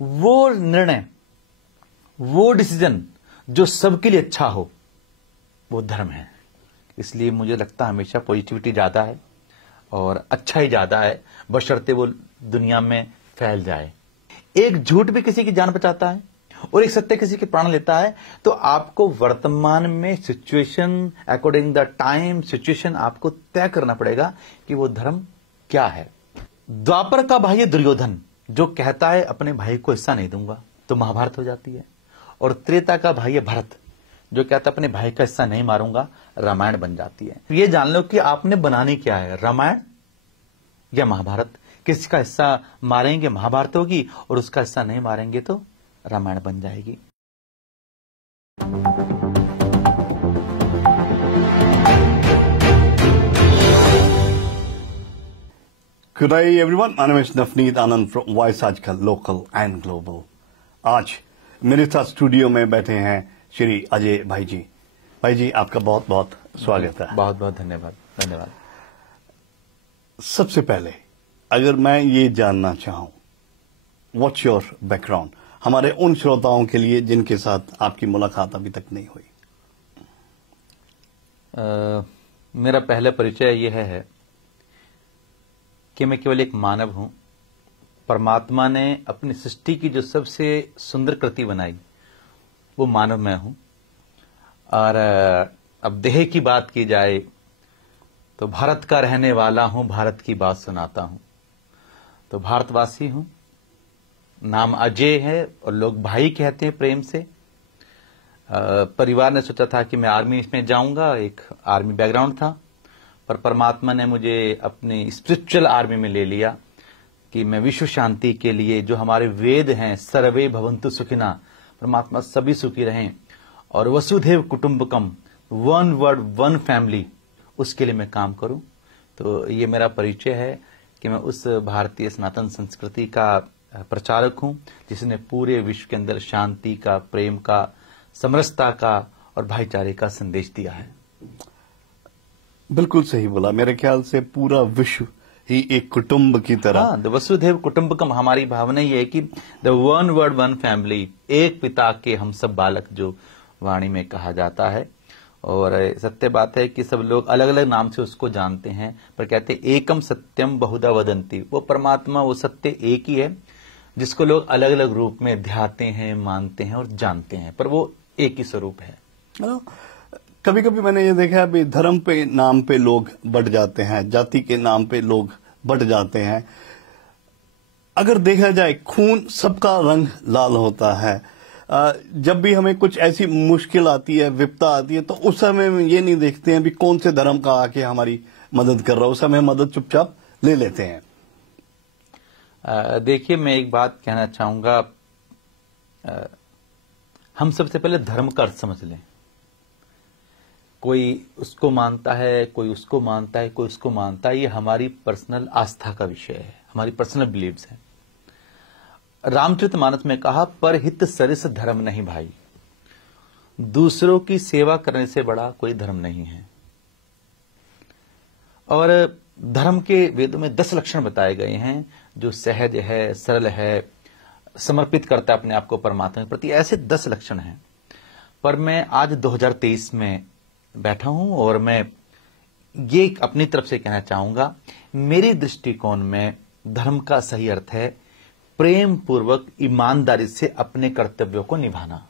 वो निर्णय, वो डिसीजन जो सबके लिए अच्छा हो, वो धर्म है। इसलिए मुझे लगता है हमेशा पॉजिटिविटी ज्यादा है और अच्छा ही ज्यादा है, बशर्ते वो दुनिया में फैल जाए। एक झूठ भी किसी की जान बचाता है और एक सत्य किसी के प्राण लेता है। तो आपको वर्तमान में situation, according the time situation, आपको तय करना पड़ेगा कि वो धर्म क्या है। द्वापर का भाई दुर्योधन जो कहता है अपने भाई को हिस्सा नहीं दूंगा, तो महाभारत हो जाती है। और त्रेता का भाई भरत जो कहता है अपने भाई का हिस्सा नहीं मारूंगा, रामायण बन जाती है। ये जान लो कि आपने बनानी क्या है, रामायण या महाभारत। किसका हिस्सा मारेंगे महाभारत होगी और उसका हिस्सा नहीं मारेंगे तो रामायण बन जाएगी। Good day everyone, my name is Nafneet Anand from Voice आजकल लोकल एंड ग्लोबल। आज मेरे साथ स्टूडियो में बैठे हैं श्री अजय भाई जी। भाई जी आपका बहुत बहुत स्वागत है। बहुत बहुत धन्यवाद। धन्यवाद। सबसे पहले अगर मैं ये जानना चाहूं, व्हाट्स योर बैकग्राउंड, हमारे उन श्रोताओं के लिए जिनके साथ आपकी मुलाकात अभी तक नहीं हुई। मेरा पहला परिचय यह है कि मैं केवल एक मानव हूं। परमात्मा ने अपनी सृष्टि की जो सबसे सुंदर कृति बनाई वो मानव मैं हूं। और अब देह की बात की जाए तो भारत का रहने वाला हूं, भारत की बात सुनाता हूं। तो भारतवासी हूं, नाम अजय है और लोग भाई कहते हैं प्रेम से। परिवार ने सोचा था कि मैं आर्मी में जाऊंगा, एक आर्मी बैकग्राउंड था, पर परमात्मा ने मुझे अपनी स्पिरिचुअल आर्मी में ले लिया कि मैं विश्व शांति के लिए, जो हमारे वेद हैं, सर्वे भवन्तु सुखिना, परमात्मा सभी सुखी रहें, और वसुधैव कुटुंबकम, वन वर्ड वन फैमिली, उसके लिए मैं काम करूं। तो ये मेरा परिचय है कि मैं उस भारतीय सनातन संस्कृति का प्रचारक हूं जिसने पूरे विश्व के अंदर शांति का, प्रेम का, समरसता का और भाईचारे का संदेश दिया है। बिल्कुल सही बोला। मेरे ख्याल से पूरा विश्व ही एक कुटुंब की तरह। हाँ, द वसुधैव कुटुंबकम, हमारी भावना ये है कि the one word one family, एक पिता के हम सब बालक, जो वाणी में कहा जाता है। और सत्य बात है कि सब लोग अलग अलग नाम से उसको जानते हैं, पर कहते एकम सत्यम बहुधा वदंती। वो परमात्मा, वो सत्य एक ही है जिसको लोग अलग अलग रूप में ध्याते हैं, मानते हैं और जानते हैं, पर वो एक ही स्वरूप है। कभी कभी मैंने ये देखा है भी धर्म पे नाम पे लोग बढ़ जाते हैं, जाति के नाम पे लोग बढ़ जाते हैं। अगर देखा जाए खून सबका रंग लाल होता है। जब भी हमें कुछ ऐसी मुश्किल आती है, विपदा आती है, तो उस समय में ये नहीं देखते हैं भी कौन से धर्म का आके हमारी मदद कर रहा है, उस समय मदद चुपचाप ले लेते हैं। देखिए, मैं एक बात कहना चाहूंगा, हम सबसे पहले धर्म का अर्थ समझ लें। कोई उसको मानता है, कोई उसको मानता है, कोई उसको मानता है, ये हमारी पर्सनल आस्था का विषय है, हमारी पर्सनल बिलीव्स है। रामचरितमानस में कहा, परहित सरिस धर्म नहीं भाई, दूसरों की सेवा करने से बड़ा कोई धर्म नहीं है। और धर्म के वेदों में 10 लक्षण बताए गए हैं, जो सहज है, सरल है, समर्पित करता है अपने आप को परमात्मा के प्रति। ऐसे 10 लक्षण हैं। पर मैं आज 2023 में बैठा हूं और मैं ये अपनी तरफ से कहना चाहूंगा, मेरी दृष्टिकोण में धर्म का सही अर्थ है प्रेम पूर्वक, ईमानदारी से अपने कर्तव्यों को निभाना।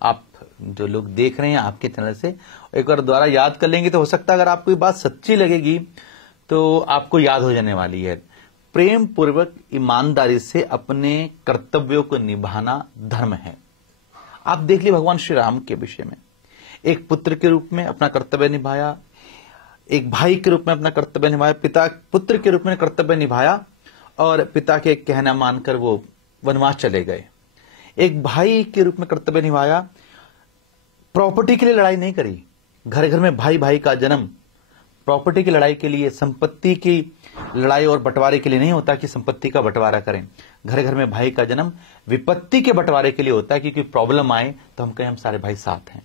आप जो लोग देख रहे हैं आपके चैनल से, एक बार दोबारा याद कर लेंगे तो हो सकता है अगर आपको ये बात सच्ची लगेगी तो आपको याद हो जाने वाली है। प्रेम पूर्वक, ईमानदारी से अपने कर्तव्यों को निभाना धर्म है। आप देख लीजिए भगवान श्री राम के विषय में, एक पुत्र के रूप में अपना कर्तव्य निभाया, एक भाई के रूप में अपना कर्तव्य निभाया, पिता पुत्र के रूप में कर्तव्य निभाया और पिता के कहना मानकर वो वनवास चले गए। एक भाई के रूप में कर्तव्य निभाया, प्रॉपर्टी के लिए लड़ाई नहीं करी। घर घर में भाई भाई का जन्म प्रॉपर्टी की लड़ाई के लिए, संपत्ति की लड़ाई और बंटवारे के लिए नहीं होता कि संपत्ति का बंटवारा करें। घर घर में भाई का जन्म विपत्ति के बंटवारे के लिए होता है कि कोई प्रॉब्लम आए तो हम कहें हम सारे भाई साथ हैं।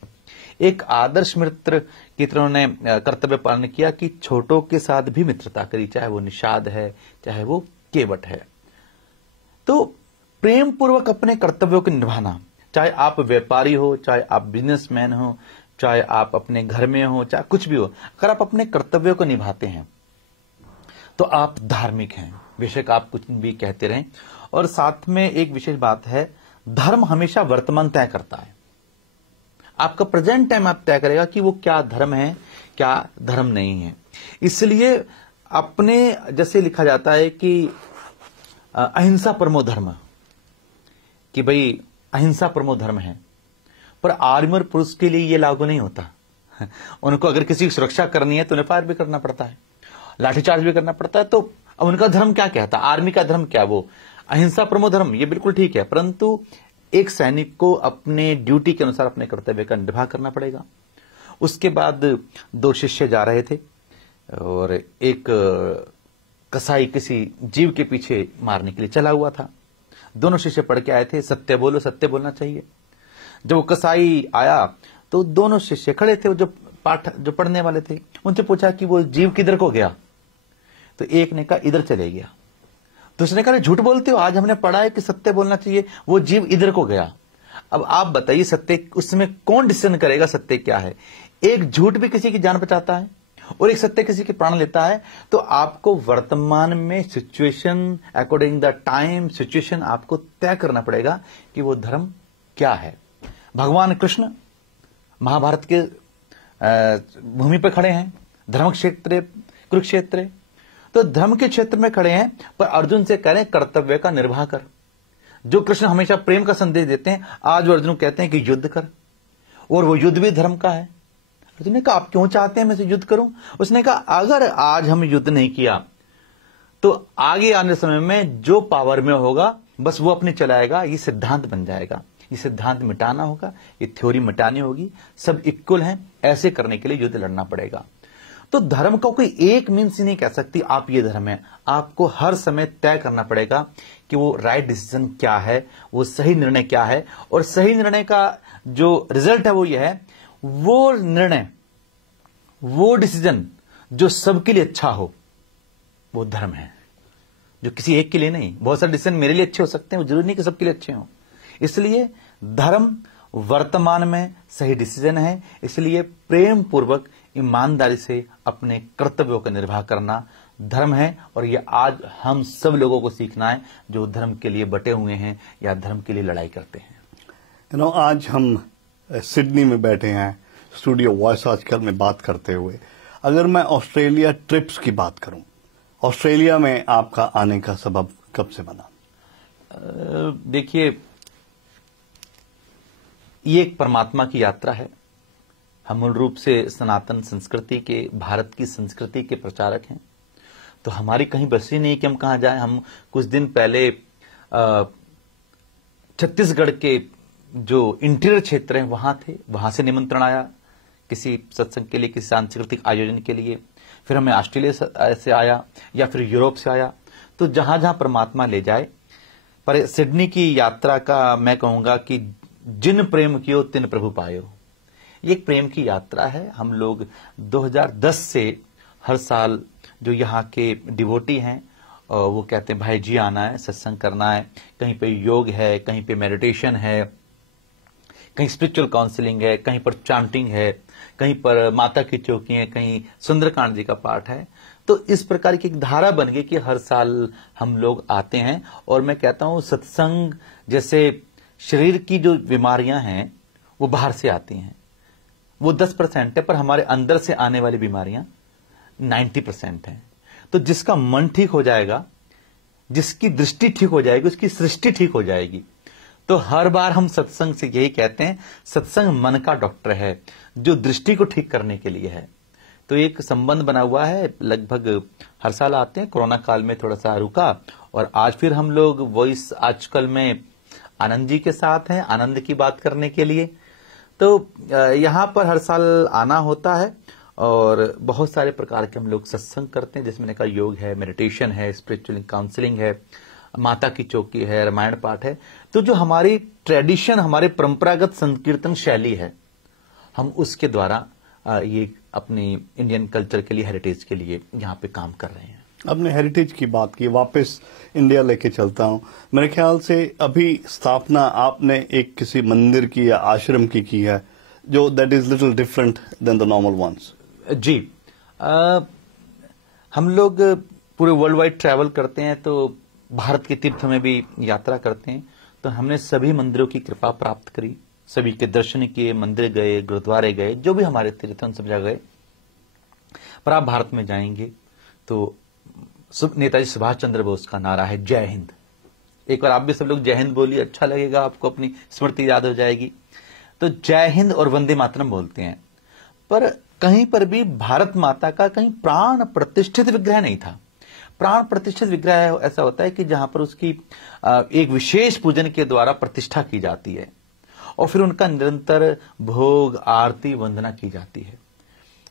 एक आदर्श मित्र की तरह उन्होंने कर्तव्य पालन किया कि छोटों के साथ भी मित्रता करी, चाहे वो निषाद है, चाहे वो केवट है। तो प्रेम पूर्वक अपने कर्तव्यों को निभाना, चाहे आप व्यापारी हो, चाहे आप बिजनेसमैन हो, चाहे आप अपने घर में हो, चाहे कुछ भी हो, अगर आप अपने कर्तव्यों को निभाते हैं तो आप धार्मिक हैं, बेशक आप कुछ भी कहते रहें। और साथ में एक विशेष बात है, धर्म हमेशा वर्तमान तय करता है। आपका प्रेजेंट टाइम आप तय करेगा कि वो क्या धर्म है, क्या धर्म नहीं है। इसलिए अपने, जैसे लिखा जाता है कि अहिंसा परमो धर्म, कि भाई अहिंसा परमो धर्म है, पर आर्मी और पुरुष के लिए ये लागू नहीं होता। उनको अगर किसी की सुरक्षा करनी है तो उन्हें फायर भी करना पड़ता है, लाठीचार्ज भी करना पड़ता है। तो अब उनका धर्म क्या कहता है, आर्मी का धर्म क्या, वो अहिंसा परमो धर्म, ये बिल्कुल ठीक है, परंतु एक सैनिक को अपने ड्यूटी के अनुसार अपने कर्तव्य का निर्वाह करना पड़ेगा। उसके बाद 2 शिष्य जा रहे थे और एक कसाई किसी जीव के पीछे मारने के लिए चला हुआ था। दोनों शिष्य पढ़ के आए थे, सत्य बोलो, सत्य बोलना चाहिए। जब वो कसाई आया तो दोनों शिष्य खड़े थे, जो पढ़ने वाले थे, उनसे पूछा कि वो जीव किधर को गया। तो एक ने कहा इधर चले गया, दूसरे ने कहा झूठ बोलते हो, आज हमने पढ़ा है कि सत्य बोलना चाहिए, वो जीव इधर को गया। अब आप बताइए सत्य, उसमें कौन डिसीजन करेगा सत्य क्या है। एक झूठ भी किसी की जान बचाता है और एक सत्य किसी के प्राण लेता है। तो आपको वर्तमान में situation, according the time situation, आपको तय करना पड़ेगा कि वो धर्म क्या है। भगवान कृष्ण महाभारत के भूमि पर खड़े हैं, धर्म क्षेत्र कुरुक्षेत्र, तो धर्म के क्षेत्र में खड़े हैं, पर अर्जुन से कह रहे हैं कर्तव्य का निर्वाह कर। जो कृष्ण हमेशा प्रेम का संदेश देते हैं, आज वो अर्जुन कहते हैं कि युद्ध कर, और वो युद्ध भी धर्म का है। अर्जुन ने कहा आप क्यों चाहते हैं मैं से युद्ध करूं। उसने कहा अगर आज हम युद्ध नहीं किया तो आगे आने समय में जो पावर में होगा बस वो अपने चलाएगा, ये सिद्धांत बन जाएगा। ये सिद्धांत मिटाना होगा, ये थ्योरी मिटानी होगी, सब इक्वल हैं, ऐसे करने के लिए युद्ध लड़ना पड़ेगा। तो धर्म का कोई एक मीन्स ही नहीं कह सकती आप ये धर्म है। आपको हर समय तय करना पड़ेगा कि वो राइट डिसीजन क्या है, वो सही निर्णय क्या है, और सही निर्णय का जो रिजल्ट है वो ये है, वो निर्णय, वो डिसीजन जो सबके लिए अच्छा हो, वो धर्म है। जो किसी एक के लिए नहीं, बहुत सारे डिसीजन मेरे लिए अच्छे हो सकते हैं, वो जरूरी नहीं कि सबके लिए अच्छे हों। इसलिए धर्म वर्तमान में सही डिसीजन है। इसलिए प्रेम पूर्वक ईमानदारी से अपने कर्तव्यों का निर्वाह करना धर्म है, और ये आज हम सब लोगों को सीखना है जो धर्म के लिए बटे हुए हैं या धर्म के लिए लड़ाई करते हैं। आज हम सिडनी में बैठे हैं, स्टूडियो वॉइस आजकल में बात करते हुए। अगर मैं ऑस्ट्रेलिया ट्रिप्स की बात करूं, ऑस्ट्रेलिया में आपका आने का सबब कब से बना? देखिए, ये एक परमात्मा की यात्रा है। हम मूल रूप से सनातन संस्कृति के, भारत की संस्कृति के प्रचारक हैं, तो हमारी कहीं बस ही नहीं कि हम कहां जाएं। हम कुछ दिन पहले छत्तीसगढ़ के जो इंटीरियर क्षेत्र हैं वहां थे, वहां से निमंत्रण आया किसी सत्संग के लिए, किसी सांस्कृतिक आयोजन के लिए। फिर हमें ऑस्ट्रेलिया से आया या फिर यूरोप से आया। तो जहां जहां परमात्मा ले जाए। पर सिडनी की यात्रा का मैं कहूंगा कि जिन प्रेम कियो तिन प्रभु पायो, ये एक प्रेम की यात्रा है। हम लोग 2010 से हर साल जो यहाँ के डिवोटी हैं वो कहते हैं भाई जी आना है, सत्संग करना है। कहीं पे योग है, कहीं पे मेडिटेशन है, कहीं स्पिरिचुअल काउंसलिंग है, कहीं पर चांटिंग है, कहीं पर माता की चौकी है, कहीं सुंदरकांड जी का पाठ है। तो इस प्रकार की एक धारा बन गई कि हर साल हम लोग आते हैं। और मैं कहता हूं सत्संग जैसे शरीर की जो बीमारियां हैं वो बाहर से आती हैं, वो 10% है, पर हमारे अंदर से आने वाली बीमारियां 90% हैं। तो जिसका मन ठीक हो जाएगा, जिसकी दृष्टि ठीक हो जाएगी, उसकी सृष्टि ठीक हो जाएगी। तो हर बार हम सत्संग से यही कहते हैं, सत्संग मन का डॉक्टर है जो दृष्टि को ठीक करने के लिए है। तो एक संबंध बना हुआ है, लगभग हर साल आते हैं। कोरोना काल में थोड़ा सा रुका और आज फिर हम लोग वॉइस आजकल में आनंद जी के साथ हैं, आनंद की बात करने के लिए। तो यहाँ पर हर साल आना होता है और बहुत सारे प्रकार के हम लोग सत्संग करते हैं, जिसमें का योग है, मेडिटेशन है, स्पिरिचुअल काउंसलिंग है, माता की चौकी है, रामायण पाठ है। तो जो हमारी ट्रेडिशन, हमारे परंपरागत संकीर्तन शैली है, हम उसके द्वारा ये अपनी इंडियन कल्चर के लिए, हेरिटेज के लिए यहाँ पे काम कर रहे हैं। आपने हेरिटेज की बात की, वापस इंडिया लेके चलता हूं। मेरे ख्याल से अभी स्थापना आपने एक किसी मंदिर की या आश्रम की है, जो that is little different than the normal ones. जी, हम लोग पूरे वर्ल्ड वाइड ट्रैवल करते हैं, तो भारत के तीर्थ में भी यात्रा करते हैं, तो हमने सभी मंदिरों की कृपा प्राप्त करी, सभी के दर्शन किए, मंदिर गए, गुरुद्वारे गए, जो भी हमारे तीर्थ उन सब जगह गए। पर आप भारत में जाएंगे तो नेताजी सुभाष चंद्र बोस का नारा है जय हिंद। एक बार आप भी सब लोग जय हिंद बोलिए, अच्छा लगेगा, आपको अपनी स्मृति याद हो जाएगी। तो जय हिंद और वंदे मातरम बोलते हैं, पर कहीं पर भी भारत माता का कहीं प्राण प्रतिष्ठित विग्रह नहीं था। प्राण प्रतिष्ठित विग्रह ऐसा होता है कि जहां पर उसकी एक विशेष पूजन के द्वारा प्रतिष्ठा की जाती है और फिर उनका निरंतर भोग, आरती, वंदना की जाती है।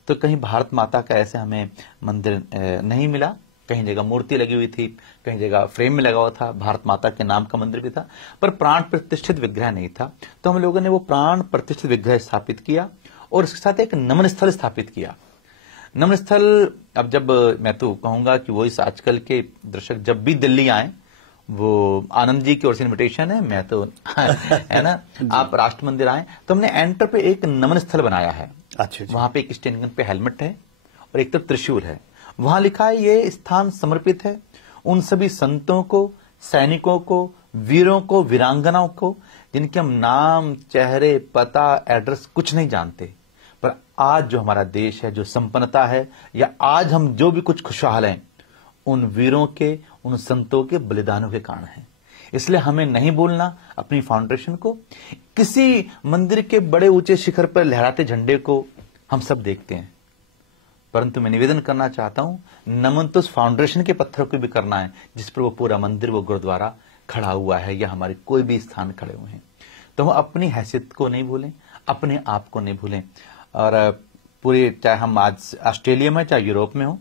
तो कहीं भारत माता का ऐसे हमें मंदिर नहीं मिला। कहीं जगह मूर्ति लगी हुई थी, कहीं जगह फ्रेम में लगा हुआ था, भारत माता के नाम का मंदिर भी था, पर प्राण प्रतिष्ठित विग्रह नहीं था। तो हम लोगों ने वो प्राण प्रतिष्ठित विग्रह स्थापित किया और इसके साथ एक नमन स्थल स्थापित किया। नमन स्थल, अब जब मैं तो कहूंगा कि वो इस आजकल के दर्शक जब भी दिल्ली आए, वो आनंद जी की ओर से इन्विटेशन है, मैं तो है ना, आप राष्ट्र मंदिर आए तो हमने एंटर पे एक नमन स्थल बनाया है। अच्छा, वहां पे एक स्टेन गन पे हेलमेट है और एक तरफ त्रिशूल है। वहां लिखा है ये स्थान समर्पित है उन सभी संतों को, सैनिकों को, वीरों को, वीरांगनाओं को जिनके हम नाम, चेहरे, पता, एड्रेस कुछ नहीं जानते, पर आज जो हमारा देश है, जो संपन्नता है, या आज हम जो भी कुछ खुशहाल हैं, उन वीरों के, उन संतों के बलिदानों के कारण है। इसलिए हमें नहीं भूलना अपनी फाउंडेशन को। किसी मंदिर के बड़े ऊंचे शिखर पर लहराते झंडे को हम सब देखते हैं, परंतु मैं निवेदन करना चाहता हूं, नमन तो उस फाउंडेशन के पत्थर को भी करना है जिस पर वो पूरा मंदिर, वो गुरुद्वारा खड़ा हुआ है, या हमारे कोई भी स्थान खड़े हुए हैं। तो हम अपनी हैसियत को नहीं भूलें, अपने आप को नहीं भूलें। और पूरे, चाहे हम आज ऑस्ट्रेलिया में, चाहे यूरोप में हो,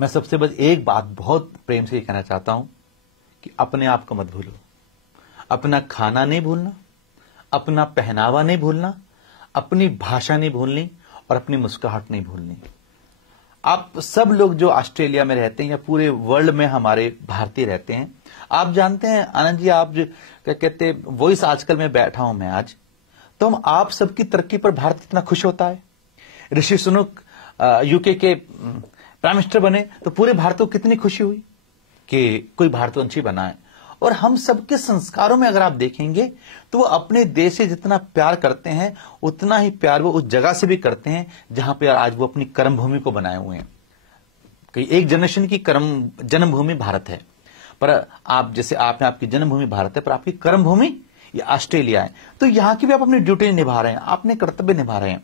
मैं सबसे बस एक बात बहुत प्रेम से कहना चाहता हूं कि अपने आप को मत भूलो। अपना खाना नहीं भूलना, अपना पहनावा नहीं भूलना, अपनी भाषा नहीं भूलनी और अपनी मुस्कुराहट नहीं भूलनी। आप सब लोग जो ऑस्ट्रेलिया में रहते हैं या पूरे वर्ल्ड में हमारे भारतीय रहते हैं, आप जानते हैं आनंद जी, आप जो क्या कहते, वॉइस आजकल में बैठा हूं मैं आज, तो हम आप सबकी तरक्की पर भारत कितना खुश होता है। ऋषि सुनक यूके के प्राइम मिनिस्टर बने तो पूरे भारत को कितनी खुशी हुई कि कोई भारतवंशी बना है। और हम सबके संस्कारों में अगर आप देखेंगे तो वो अपने देश से जितना प्यार करते हैं, उतना ही प्यार वो उस जगह से भी करते हैं जहां पे आज वो अपनी कर्मभूमि को बनाए हुए हैं। कि एक जनरेशन की जन्मभूमि भारत है, पर आप जैसे आपकी जन्मभूमि भारत है, पर आपकी कर्मभूमि ये ऑस्ट्रेलिया है। तो यहां की भी आप अपनी ड्यूटी निभा रहे हैं, अपने कर्तव्य निभा रहे हैं।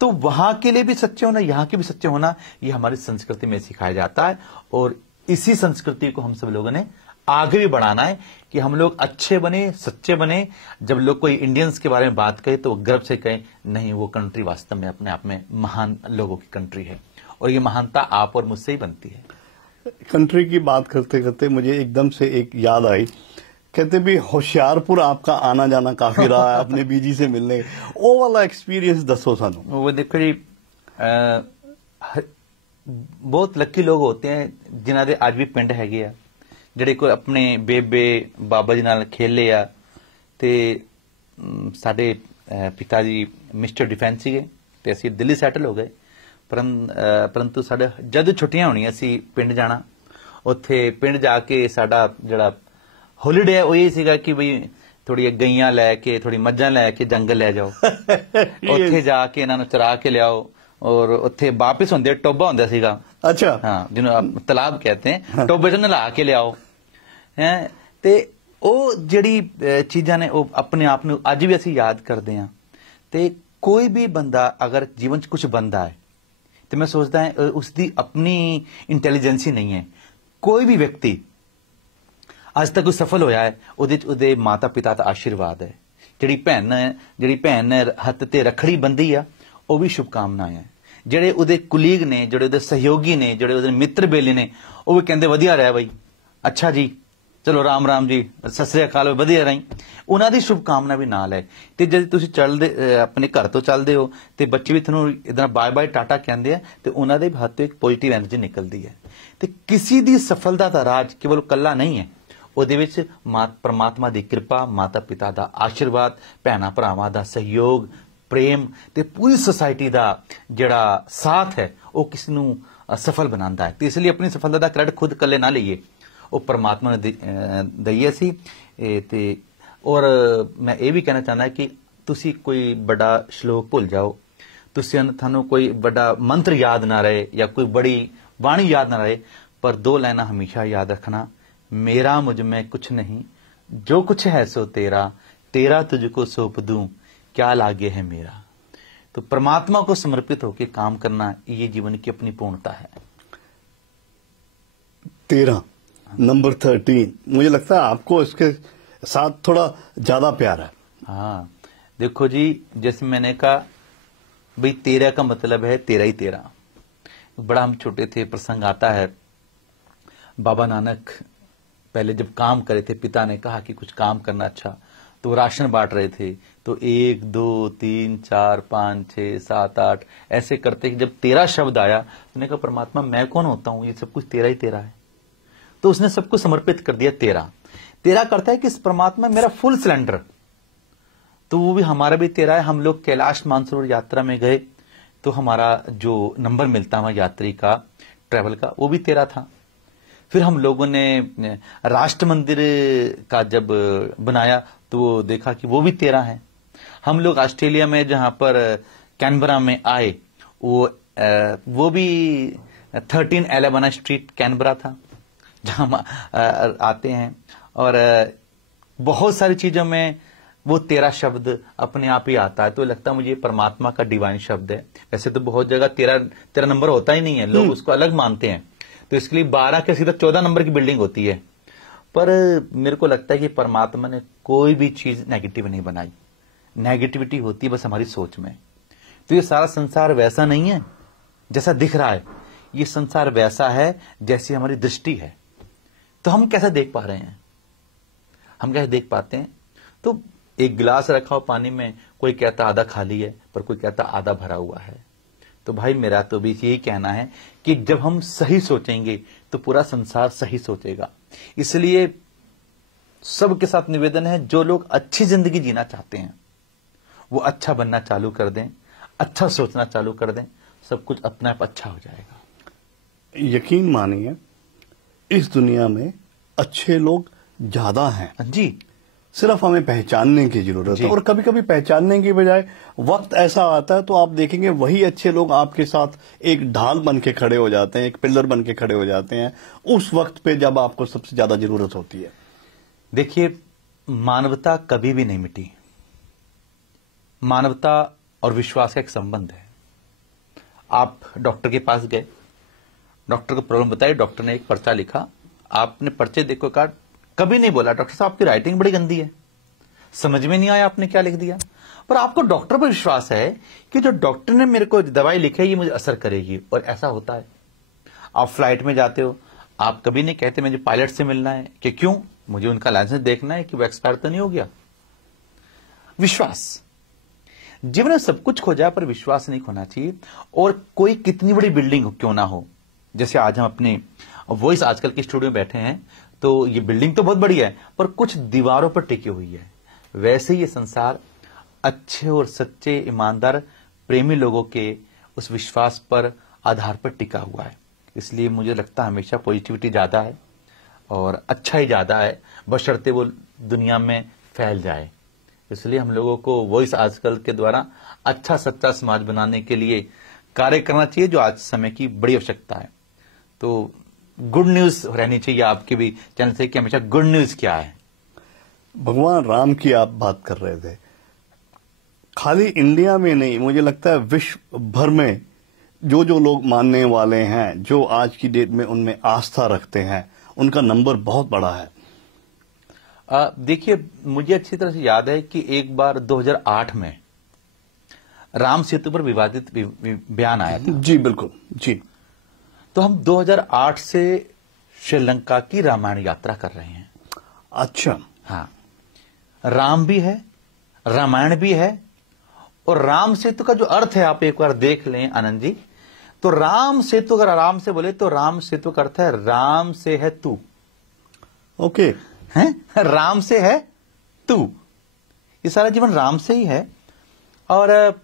तो वहां के लिए भी सच्चे होना, यहां के भी सच्चे होना, ये हमारी संस्कृति में सिखाया जाता है। और इसी संस्कृति को हम सब लोगों ने आगे भी बढ़ाना है कि हम लोग अच्छे बने, सच्चे बने। जब लोग कोई इंडियंस के बारे में बात कहे तो गर्व से कहे, नहीं, वो कंट्री वास्तव में अपने आप में महान लोगों की कंट्री है, और ये महानता आप और मुझसे ही बनती है। कंट्री की बात करते करते मुझे एकदम से एक याद आई, कहते भी होशियारपुर आपका आना जाना काफी रहा है अपने बीजी से मिलने, वो वाला एक्सपीरियंस दसो सानू। वो देखो जी, बहुत लक्की लोग होते हैं जिन्हां दे आज भी पिंड हैगे आ, ਜਿਹੜੇ ਕੋਈ ਆਪਣੇ ਬੇਬੇ ਬਾਬਾ ਜੀ ਨਾਲ ਖੇਲੇ ਆ। ਤੇ ਸਾਡੇ ਪਿਤਾ ਜੀ ਮਿਸਟਰ ਡਿਫੈਂਸ ਸੀਗੇ ਤੇ ਅਸੀਂ ਦਿੱਲੀ ਸੈਟਲ ਹੋ ਗਏ। ਪਰੰਤੂ ਸਾਡੇ ਜਦ ਛੁੱਟੀਆਂ ਹੋਣੀਆਂ ਅਸੀਂ ਪਿੰਡ ਜਾਣਾ, ਉੱਥੇ ਪਿੰਡ ਜਾ ਕੇ ਸਾਡਾ ਜਿਹੜਾ ਹੌਲੀਡੇ ਉਹ ਇਹ ਸੀਗਾ ਕਿ ਬਈ ਥੋੜੀਆਂ ਗਈਆਂ ਲੈ ਕੇ, ਥੋੜੀ ਮੱਝਾਂ ਲੈ ਕੇ ਜੰਗਲ ਲੈ ਜਾਓ, ਉੱਥੇ ਜਾ ਕੇ ਇਹਨਾਂ ਨੂੰ ਚਰਾ ਕੇ ਲਿਆਓ, और उत्थे वापिस होंदे टोबा होंदा सीगा। अच्छा, हाँ, जिन्हों तालाब कहते हैं, टोबे च नला के लियाओ हैं। ते ओ जिहड़ी चीज़ां ने ओ अपने आप नूं अज भी असीं याद करदे हां। ते कोई भी बंदा अगर जीवन च कुछ बनदा है तो मैं सोचदा है उसकी अपनी इंटैलीजेंसी नहीं है। कोई भी व्यक्ति अज तक कोई सफल होया है, उहदे माता पिता दा आशीर्वाद है। जिहड़ी भैन ने हत्थ ते रखड़ी बंधी आ, वो भी शुभकामनाएं है। ਜਿਹੜੇ ਉਹਦੇ ਕੁਲੀਗ ਨੇ, ਜਿਹੜੇ ਉਹਦੇ ਸਹਿਯੋਗੀ ਨੇ, ਜਿਹੜੇ ਉਹਦੇ ਮਿੱਤਰ ਬੇਲੀ ਨੇ, ਉਹ ਵੀ ਕਹਿੰਦੇ ਵਧੀਆ ਰਹਿ ਬਈ, ਅੱਛਾ ਜੀ, ਚਲੋ ਰਾਮ ਰਾਮ ਜੀ, ਸਤਿ ਸ੍ਰੀ ਅਕਾਲ, ਵਧੀਆ ਰਹੀ, ਉਹਨਾਂ ਦੀ ਸ਼ੁਭਕਾਮਨਾ ਵੀ ਨਾਲ ਹੈ। ਤੇ ਜਦ ਤੁਸੀਂ ਚੱਲਦੇ ਆਪਣੇ ਘਰ ਤੋਂ ਚੱਲਦੇ ਹੋ ਤੇ ਬੱਚੇ ਵੀ ਤੁਹਾਨੂੰ ਇਦਾਂ ਬਾਏ ਬਾਏ ਟਾਟਾ ਕਹਿੰਦੇ ਆ ਤੇ ਉਹਨਾਂ ਦੇ ਹੱਥ ਤੋਂ ਇੱਕ ਪੋਜ਼ਿਟਿਵ એનર્ਜੀ ਨਿਕਲਦੀ ਹੈ। ਤੇ ਕਿਸੇ ਦੀ ਸਫਲਤਾ ਦਾ ਰਾਜ ਕੇਵਲ ਕੱਲਾ ਨਹੀਂ ਹੈ, ਉਹਦੇ ਵਿੱਚ ਪਰਮਾਤਮਾ ਦੀ ਕਿਰਪਾ, ਮਾਤਾ ਪਿਤਾ ਦਾ ਆਸ਼ੀਰਵਾਦ, ਭੈਣਾਂ ਭਰਾਵਾਂ ਦਾ ਸਹਿਯੋਗ, ਪ੍ਰੇਮ ਤੇ ਪੂਰੀ ਸੋਸਾਇਟੀ ਦਾ ਜਿਹੜਾ ਸਾਥ ਹੈ ਉਹ ਕਿਸ ਨੂੰ ਸਫਲ ਬਣਾਉਂਦਾ ਹੈ। ਤੇ ਇਸ ਲਈ ਆਪਣੀ ਸਫਲਤਾ ਦਾ ਕ੍ਰੈਡਿਟ ਖੁਦ ਇਕੱਲੇ ਨਾ ਲਈਏ, ਉਹ ਪਰਮਾਤਮਾ ਨੇ ਦਈਏ ਸੀ। ਤੇ ਔਰ ਮੈਂ ਇਹ ਵੀ ਕਹਿਣਾ ਚਾਹੁੰਦਾ ਕਿ ਤੁਸੀਂ ਕੋਈ ਵੱਡਾ ਸ਼ਲੋਕ ਭੁੱਲ ਜਾਓ, ਤੁਹਾਨੂੰ ਕੋਈ ਵੱਡਾ ਮੰਤਰ ਯਾਦ ਨਾ ਰਹੇ ਜਾਂ ਕੋਈ ਬੜੀ ਬਾਣੀ ਯਾਦ ਨਾ ਰਹੇ, पर 2 लाइना हमेशा याद रखना, मेरा मुझ में कुछ नहीं, जो कुछ है सो तेरा, तेरा तुझको सौंप दूं, क्या लागे है मेरा। तो परमात्मा को समर्पित होकर काम करना ये जीवन की अपनी पूर्णता है। 13 नंबर 13 मुझे लगता है आपको इसके साथ थोड़ा ज्यादा प्यार है। हाँ देखो जी, जैसे मैंने कहा भाई 13 का मतलब है 13 ही 13। बड़ा हम छोटे थे प्रसंग आता है, बाबा नानक पहले जब काम करे थे, पिता ने कहा कि कुछ काम करना, अच्छा तो राशन बांट रहे थे, तो 1 2 3 4 5 6 7 8 ऐसे करते जब 13 शब्द आया, उसने कहा परमात्मा मैं कौन होता हूं, ये सब कुछ तेरा ही तेरा है। तो उसने सबको समर्पित कर दिया। 13 करता है कि इस परमात्मा मेरा फुल सिलेंडर, तो वो भी हमारा भी 13 है। हम लोग कैलाश मानसरोवर यात्रा में गए तो हमारा जो नंबर मिलता है यात्री का, ट्रैवल का, वो भी 13 था। फिर हम लोगों ने राष्ट्र मंदिर का जब बनाया तो वो देखा कि वो भी 13 है। हम लोग ऑस्ट्रेलिया में जहां पर कैनबरा में आए, वो भी 13 एलेबना स्ट्रीट कैनबरा था जहां हम आते हैं। और बहुत सारी चीजों में वो 13 शब्द अपने आप ही आता है। तो लगता है मुझे परमात्मा का डिवाइन शब्द है। वैसे तो बहुत जगह 13 नंबर होता ही नहीं है, लोग उसको अलग मानते हैं, तो इसके लिए 12 के सीधा 14 नंबर की बिल्डिंग होती है। पर मेरे को लगता है कि परमात्मा ने कोई भी चीज नेगेटिव नहीं बनाई। नेगेटिविटी होती है बस हमारी सोच में। तो ये सारा संसार वैसा नहीं है जैसा दिख रहा है, ये संसार वैसा है जैसी हमारी दृष्टि है। तो हम कैसे देख पा रहे हैं, हम कैसे देख पाते हैं? तो एक गिलास रखा हो पानी में, कोई कहता आधा खाली है, पर कोई कहता आधा भरा हुआ है। तो भाई मेरा तो भी यही कहना है कि जब हम सही सोचेंगे तो पूरा संसार सही सोचेगा। इसलिए सबके साथ निवेदन है, जो लोग अच्छी जिंदगी जीना चाहते हैं वो अच्छा बनना चालू कर दें, अच्छा सोचना चालू कर दें, सब कुछ अपने आप अच्छा हो जाएगा। यकीन मानिए इस दुनिया में अच्छे लोग ज्यादा हैं जी, सिर्फ हमें पहचानने की जरूरत है। और कभी कभी पहचानने की बजाय वक्त ऐसा आता है तो आप देखेंगे वही अच्छे लोग आपके साथ एक ढाल बन के खड़े हो जाते हैं, एक पिलर बन के खड़े हो जाते हैं उस वक्त पे जब आपको सबसे ज्यादा जरूरत होती है। देखिए, मानवता कभी भी नहीं मिटी। मानवता और विश्वास का एक संबंध है। आप डॉक्टर के पास गए, डॉक्टर को प्रॉब्लम बताई, डॉक्टर ने एक पर्चा लिखा, आपने पर्चे देखो कार्ड, कभी नहीं बोला डॉक्टर साहब आपकी राइटिंग बड़ी गंदी है, समझ में नहीं आया आपने क्या लिख दिया। पर आपको डॉक्टर पर विश्वास है कि जो डॉक्टर ने मेरे को दवाई लिखी है ये मुझे असर करेगी, और ऐसा होता है। आप फ्लाइट में जाते हो, आप कभी नहीं कहते मुझे पायलट से मिलना है, कि क्यों, मुझे उनका लाइसेंस देखना है कि वो एक्सपायर तो नहीं हो गया। विश्वास जीवन में सब कुछ खो जाए पर विश्वास नहीं खोना चाहिए। और कोई कितनी बड़ी बिल्डिंग क्यों ना हो, जैसे आज हम अपने वॉइस आजकल के स्टूडियो में बैठे हैं, तो ये बिल्डिंग तो बहुत बड़ी है पर कुछ दीवारों पर टिकी हुई है। वैसे ही ये संसार अच्छे और सच्चे, ईमानदार, प्रेमी लोगों के उस विश्वास पर, आधार पर टिका हुआ है। इसलिए मुझे लगता है हमेशा पॉजिटिविटी ज्यादा है और अच्छा ही ज्यादा है, बशर्ते वो दुनिया में फैल जाए। इसलिए हम लोगों को वॉइस आजकल के द्वारा अच्छा सच्चा समाज बनाने के लिए कार्य करना चाहिए, जो आज समय की बड़ी आवश्यकता है। तो गुड न्यूज रहनी चाहिए आपके भी चैनल से कि हमेशा गुड न्यूज क्या है। भगवान राम की आप बात कर रहे थे, खाली इंडिया में नहीं, मुझे लगता है विश्व भर में जो जो लोग मानने वाले हैं, जो आज की डेट में उनमें आस्था रखते हैं, उनका नंबर बहुत बड़ा है। देखिए, मुझे अच्छी तरह से याद है कि एक बार 2008 में राम सेतु पर विवादित बयान आया था। जी बिल्कुल जी। तो हम 2008 से श्रीलंका की रामायण यात्रा कर रहे हैं। अच्छा। हाँ, राम भी है, रामायण भी है, और राम सेतु का जो अर्थ है आप एक बार देख लें आनंद जी। तो राम सेतु अगर आराम से बोले तो राम सेतु का अर्थ है राम से है तू। ओके। है, राम से है तू, ये सारा जीवन राम से ही है। और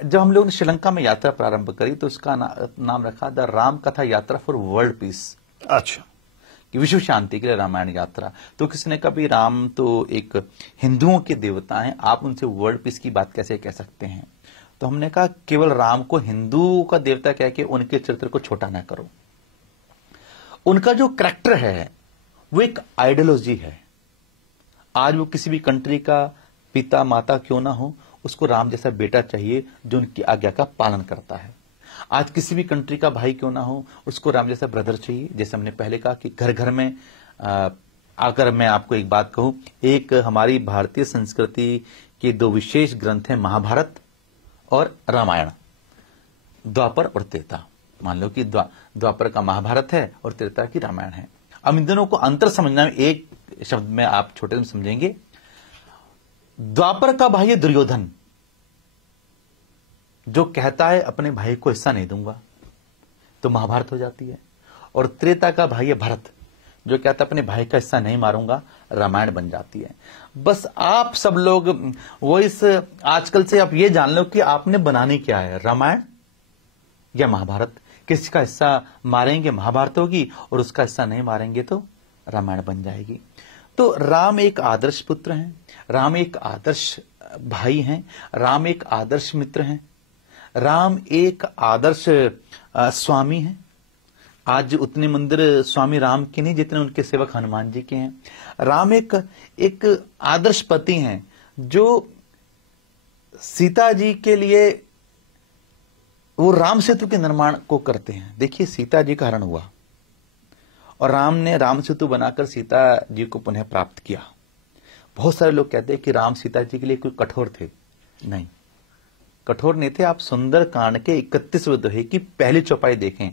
जब हम लोगों ने श्रीलंका में यात्रा प्रारंभ करी तो उसका नाम रखा द राम कथा यात्रा फॉर वर्ल्ड पीस। अच्छा। कि विश्व शांति के लिए रामायण यात्रा। तो किसने कभी राम तो एक हिंदुओं के देवता हैं, आप उनसे वर्ल्ड पीस की बात कैसे कह सकते हैं। तो हमने कहा केवल राम को हिंदू का देवता कह के उनके चरित्र को छोटा ना करो। उनका जो करैक्टर है वो एक आइडियोलॉजी है। आज वो किसी भी कंट्री का पिता माता क्यों ना हो, उसको राम जैसा बेटा चाहिए जो उनकी आज्ञा का पालन करता है। आज किसी भी कंट्री का भाई क्यों ना हो, उसको राम जैसा ब्रदर चाहिए। जैसे हमने पहले कहा कि घर घर में आकर मैं आपको एक बात कहूं, एक हमारी भारतीय संस्कृति के दो विशेष ग्रंथ हैं, महाभारत और रामायण, द्वापर और त्रेता। मान लो कि द्वापर का महाभारत है और त्रेता की रामायण है। अब इन दोनों को अंतर समझना में एक शब्द में आप छोटे में समझेंगे। द्वापर का भाई है दुर्योधन, जो कहता है अपने भाई को हिस्सा नहीं दूंगा, तो महाभारत हो जाती है। और त्रेता का भाई है भरत, जो कहता है अपने भाई का हिस्सा नहीं मारूंगा, रामायण बन जाती है। बस आप सब लोग वो इस आजकल से आप ये जान लो कि आपने बनानी क्या है, रामायण या महाभारत। किसका हिस्सा मारेंगे महाभारत होगी और उसका हिस्सा नहीं मारेंगे तो रामायण बन जाएगी। तो राम एक आदर्श पुत्र हैं, राम एक आदर्श भाई हैं, राम एक आदर्श मित्र हैं, राम एक आदर्श स्वामी हैं। आज उतने मंदिर स्वामी राम के नहीं जितने उनके सेवक हनुमान जी के हैं। राम एक आदर्श पति हैं जो सीता जी के लिए वो राम सेतु के निर्माण को करते हैं। देखिए सीता जी का हरण हुआ और राम ने राम सेतु बनाकर सीता जी को पुनः प्राप्त किया। बहुत सारे लोग कहते हैं कि राम सीता जी के लिए कोई कठोर थे, नहीं, कठोर नहीं थे। आप सुंदर कांड के 31वें दोहे की पहली चौपाई देखें,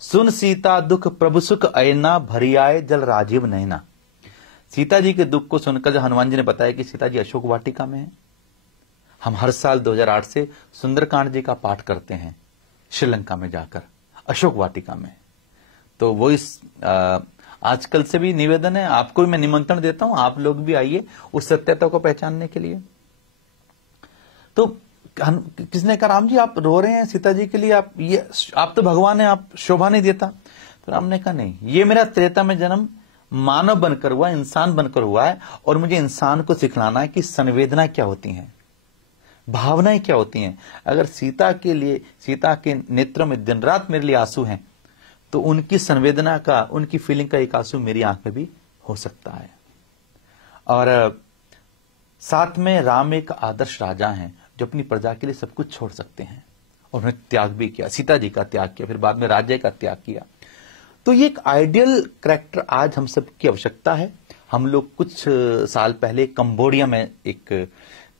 सुन सीता दुख प्रभु सुख अयना भरियाए जल राजीव नैना। सीता जी के दुख को सुनकर जब हनुमान जी ने बताया कि सीता जी अशोक वाटिका में है। हम हर साल 2008 से सुंदरकांड जी का पाठ करते हैं श्रीलंका में जाकर अशोक वाटिका में। तो वो इस आजकल से भी निवेदन है, आपको भी मैं निमंत्रण देता हूं, आप लोग भी आइए उस सत्यता को पहचानने के लिए। तो किसने कहा राम जी आप रो रहे हैं सीता जी के लिए, आप तो भगवान हैं, आप शोभा नहीं देता। तो राम ने कहा नहीं, ये मेरा त्रेता में जन्म मानव बनकर हुआ, इंसान बनकर हुआ है, और मुझे इंसान को सिखलाना है कि संवेदना क्या होती हैं, भावनाएं क्या होती हैं। अगर सीता के लिए, सीता के नेत्रों में दिन रात मेरे लिए आंसू हैं, तो उनकी संवेदना का, उनकी फीलिंग का एक आंसू मेरी आंख में भी हो सकता है। और साथ में राम एक आदर्श राजा हैं जो अपनी प्रजा के लिए सब कुछ छोड़ सकते हैं, और उन्होंने त्याग भी किया, सीता जी का त्याग किया, फिर बाद में राज्य का त्याग किया। तो ये एक आइडियल कैरेक्टर आज हम सब की आवश्यकता है। हम लोग कुछ साल पहले कंबोडिया में एक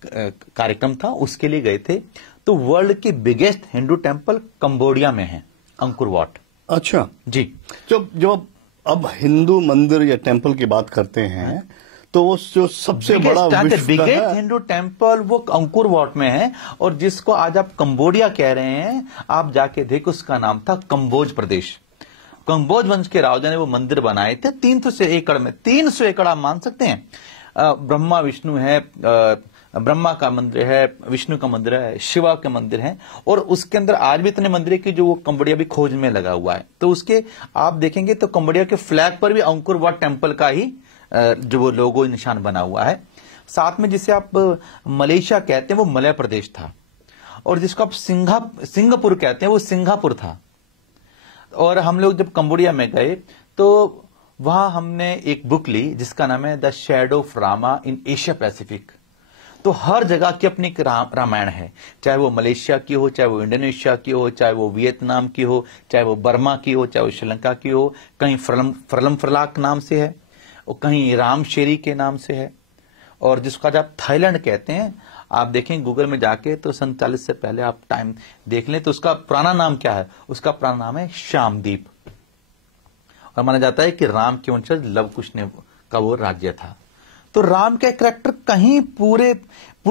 कार्यक्रम था, उसके लिए गए थे। तो वर्ल्ड के बिगेस्ट हिंदू टेम्पल कंबोडिया में है, अंकुर वाट। अच्छा जी। जब अब हिंदू मंदिर या टेम्पल की बात करते हैं तो वो जो सबसे बड़ा बिगेस्ट हिंदू टेम्पल वो अंकुर वाट में है, और जिसको आज आप कंबोडिया कह रहे हैं, आप जाके देखो, उसका नाम था कंबोज प्रदेश। कंबोज वंश के राजा ने वो मंदिर बनाए थे 300 एकड़ में, 300 एकड़ आप मान सकते हैं। ब्रह्मा विष्णु है, ब्रह्मा का मंदिर है, विष्णु का मंदिर है, शिवा के मंदिर है, और उसके अंदर आज भी इतने मंदिर है कि जो वो कंबोडिया भी खोज में लगा हुआ है। तो उसके आप देखेंगे तो कंबोडिया के फ्लैग पर भी अंकुर वाट टेम्पल का ही जो वो लोगो निशान बना हुआ है। साथ में जिसे आप मलेशिया कहते हैं वो मलय प्रदेश था, और जिसको आप सिंगापुर कहते हैं वो सिंगापुर था। और हम लोग जब कंबोडिया में गए तो वहां हमने एक बुक ली जिसका नाम है the shadow of Rama in Asia Pacific. तो हर जगह की अपनी रामायण है, चाहे वो मलेशिया की हो, चाहे वो इंडोनेशिया की हो, चाहे वो वियतनाम की हो, चाहे वो बर्मा की हो, चाहे वो श्रीलंका की हो, कहीं फ्रलम फ्रलाक नाम से है, और कहीं रामशेरी के नाम से है, और जिसको आज आप थाईलैंड कहते हैं। आप देखें गूगल में जाके तो 47 से पहले आप टाइम देख लें तो उसका पुराना नाम क्या है, उसका पुराना नाम है श्यामदीप। और माना जाता है कि राम के वंशज लव कुश ने का वो राज्य था। तो राम का कैरेक्टर कहीं पूरे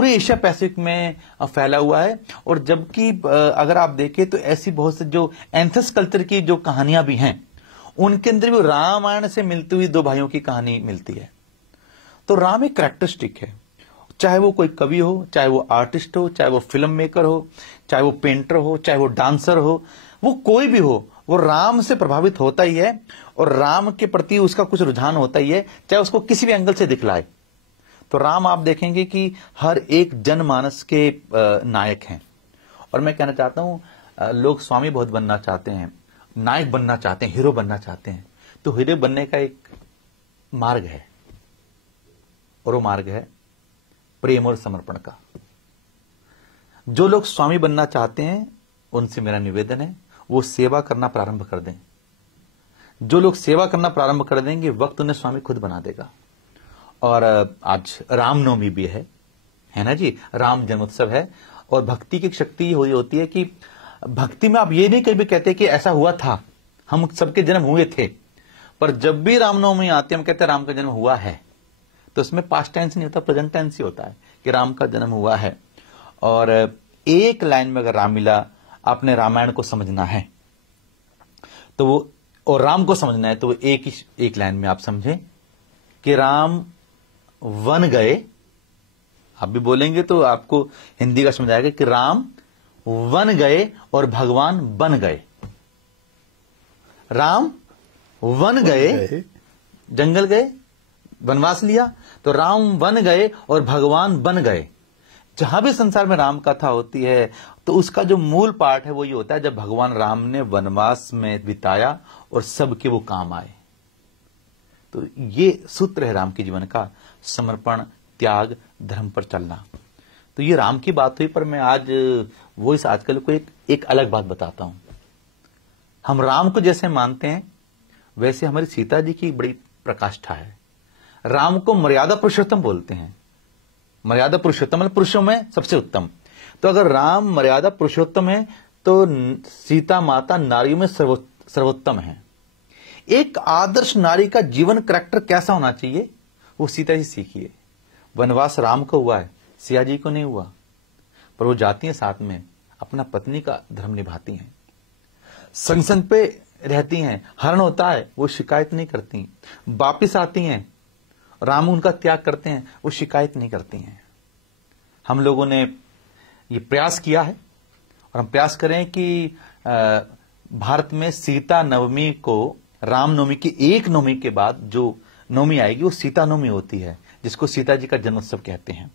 एशिया पैसिफिक में फैला हुआ है। और जबकि अगर आप देखें तो ऐसी बहुत से जो एंथस कल्चर की जो कहानियां भी हैं, उनके अंदर भी रामायण से मिलती हुई दो भाइयों की कहानी मिलती है। तो राम एक कैरेक्टरिस्टिक है, चाहे वो कोई कवि हो, चाहे वो आर्टिस्ट हो, चाहे वो फिल्म मेकर हो, चाहे वो पेंटर हो, चाहे वो डांसर हो, वो कोई भी हो, वो राम से प्रभावित होता ही है और राम के प्रति उसका कुछ रुझान होता ही है, चाहे उसको किसी भी एंगल से दिखलाए। तो राम आप देखेंगे कि हर एक जनमानस के नायक हैं। और मैं कहना चाहता हूं, लोग स्वामी बहुत बनना चाहते हैं, नायक बनना चाहते हैं, हीरो बनना चाहते हैं। तो हीरो बनने का एक मार्ग है और वो मार्ग है प्रेम और समर्पण का। जो लोग स्वामी बनना चाहते हैं उनसे मेरा निवेदन है वो सेवा करना प्रारंभ कर दें। जो लोग सेवा करना प्रारंभ कर देंगे वक्त उन्हें स्वामी खुद बना देगा। और आज रामनवमी भी है ना जी, राम जन्मोत्सव है। और भक्ति की शक्ति हुई होती है कि भक्ति में आप ये नहीं कभी कहते कि ऐसा हुआ था, हम सबके जन्म हुए थे, पर जब भी रामनवमी आती है हम कहते हैं राम का जन्म हुआ है। तो इसमें पास्ट टेंस नहीं होता, प्रेजेंट टेंस ही होता है कि राम का जन्म हुआ है। और एक लाइन में अगर रामलीला आपने रामायण को समझना है तो वो, और राम को समझना है तो वो एक लाइन में आप समझें कि राम वन गए। आप भी बोलेंगे तो आपको हिंदी का समझ आएगा कि राम वन गए और भगवान बन गए। राम वन गए, जंगल गए, वनवास लिया, तो राम वन गए और भगवान बन गए। जहां भी संसार में राम कथा होती है तो उसका जो मूल पार्ट है वो ये होता है जब भगवान राम ने वनवास में बिताया और सबके वो काम आए। तो ये सूत्र है राम के जीवन का, समर्पण, त्याग, धर्म पर चलना। तो ये राम की बात हुई, पर मैं आज वो इस आजकल को एक अलग बात बताता हूं। हम राम को जैसे मानते हैं वैसे हमारी सीता जी की बड़ी प्रकाष्ठा है। राम को मर्यादा पुरुषोत्तम बोलते हैं। मर्यादा पुरुषोत्तम मतलब पुरुषों में सबसे उत्तम। तो अगर राम मर्यादा पुरुषोत्तम है तो सीता माता नारियों में सर्वोत्तम है। एक आदर्श नारी का जीवन कैरेक्टर कैसा होना चाहिए वो सीता जी सीखिए। वनवास राम को हुआ है, सिया जी को नहीं हुआ, पर वो जाती हैं साथ में, अपना पत्नी का धर्म निभाती हैं, संग संग पे रहती हैं, हरण होता है वो शिकायत नहीं करती, वापिस आती हैं, राम उनका त्याग करते हैं, वो शिकायत नहीं करती हैं। हम लोगों ने ये प्रयास किया है और हम प्रयास करें कि भारत में सीता नवमी को, रामनवमी की एक नवमी के बाद जो नवमी आएगी वो सीता नवमी होती है, जिसको सीता जी का जन्मोत्सव कहते हैं।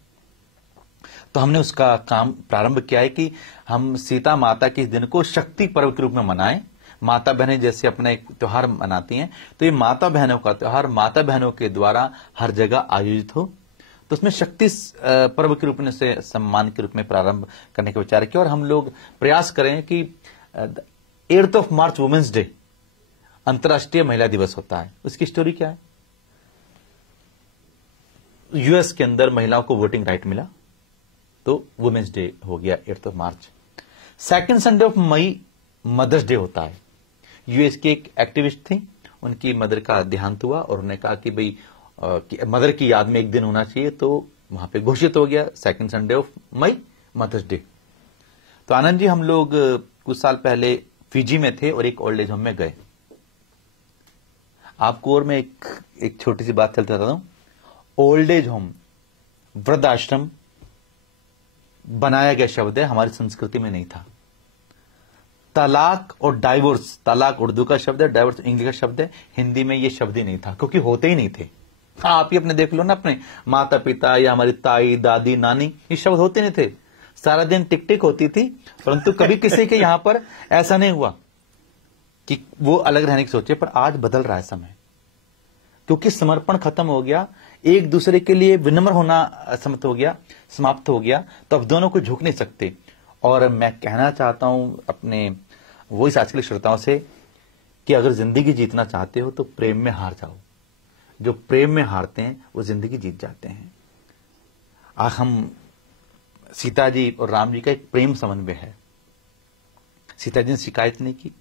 तो हमने उसका काम प्रारंभ किया है कि हम सीता माता के इस दिन को शक्ति पर्व के रूप में मनाएं। माता बहनें जैसे अपना एक त्योहार मनाती हैं, तो ये माता बहनों का त्योहार माता बहनों के द्वारा हर जगह आयोजित हो। तो उसमें शक्ति पर्व के रूप में से सम्मान के रूप में प्रारंभ करने का विचार किया। और हम लोग प्रयास करें कि 8 मार्च वुमेन्स डे अंतर्राष्ट्रीय महिला दिवस होता है। उसकी स्टोरी क्या है? यूएस के अंदर महिलाओं को वोटिंग राइट मिला तो वुमेन्स डे हो गया 8 मार्च। Second Sunday of May mother's day होता है। यूएस की एक एक्टिविस्ट थी, उनकी मदर का देहांत हुआ और उन्होंने कहा कि भाई मदर की याद में एक दिन होना चाहिए, तो वहां पे घोषित हो गया second Sunday of May mother's Day. तो आनंद जी, हम लोग कुछ साल पहले फिजी में थे और एक ओल्ड एज होम में गए। आपको और मैं एक छोटी सी बात चलता रहता हूं। ओल्ड एज होम, वृद्धाश्रम बनाया गया शब्द है, हमारी संस्कृति में नहीं था। तलाक और डाइवोर्स, तलाक उर्दू का शब्द है, डाइवोर्स इंग्लिश का शब्द है, हिंदी में ये शब्द ही नहीं था, क्योंकि होते ही नहीं थे। आप ही अपने देख लो ना, अपने माता पिता या हमारी ताई दादी नानी, ये शब्द होते नहीं थे। सारा दिन टिक टिक होती थी, परंतु कभी किसी के यहां पर ऐसा नहीं हुआ कि वो अलग रहने की सोचे। पर आज बदल रहा है समय, क्योंकि समर्पण खत्म हो गया, एक दूसरे के लिए विनम्र होना समाप्त हो गया, तो अब दोनों को झुक नहीं सकते। और मैं कहना चाहता हूं अपने वो इस आजकल श्रोताओं से कि अगर जिंदगी जीतना चाहते हो तो प्रेम में हार जाओ। जो प्रेम में हारते हैं वो जिंदगी जीत जाते हैं। आज हम सीता जी और राम जी का एक प्रेम समन्वय है। सीता जी ने शिकायत नहीं की।